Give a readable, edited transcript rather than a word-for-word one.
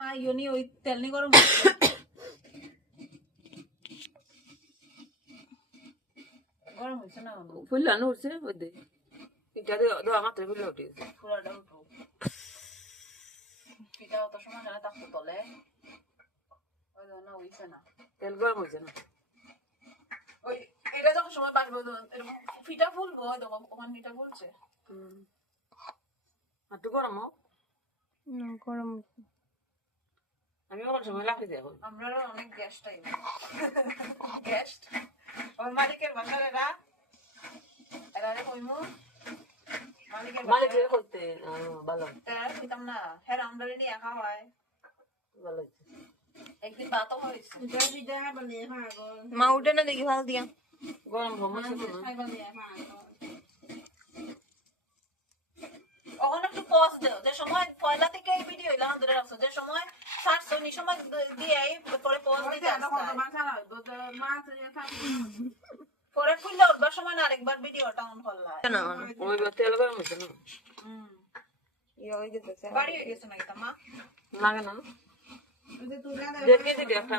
ইয়নি ওই তেল নি গরম গরম হয়েছে না ফুললানো উঠছে ওই দে এটা দেওয়া মাত্র ফুললে উঠে পুরাটা উঠো পিঠা অত সময় না থাকতো তলে ওই জন্য হইছে না তেল গরম হয়েছে না ওই এটা যখন সময় বাঁচবো পিঠা ফুলবো ওখানে পিঠা ফুলছে একটু গরম হোক গরম আমি ওর সময় লাফে যাবো আমরা অনেক গ্যাস টাইম গ্যাস ওর মালিকের বাসার এরা কইমু মালিকের করতে ভালো তেল দিতাম না হ্যাঁ আমরা নিয়ে খাওয়ায় ভালো একদিন ভাতও হয়েছে মা উঠে না দেখি ভালো দিয়া গরম ভ্রমণ ওখানে একটু পজ দেও যে সময় পয়লা থেকে এই ভিডিও এলাম ধরে রাখছো যে সময় সার্চ নি সময় দিয়ে পরে পজ দিতে পরে খুললে উঠবার সময় না আরেকবার ভিডিওটা অন করলাম ওই তেল গরম হয়েছে না বাড়ি হয়ে গেছে নাকি মা লাগে না দেখে দিদি একটা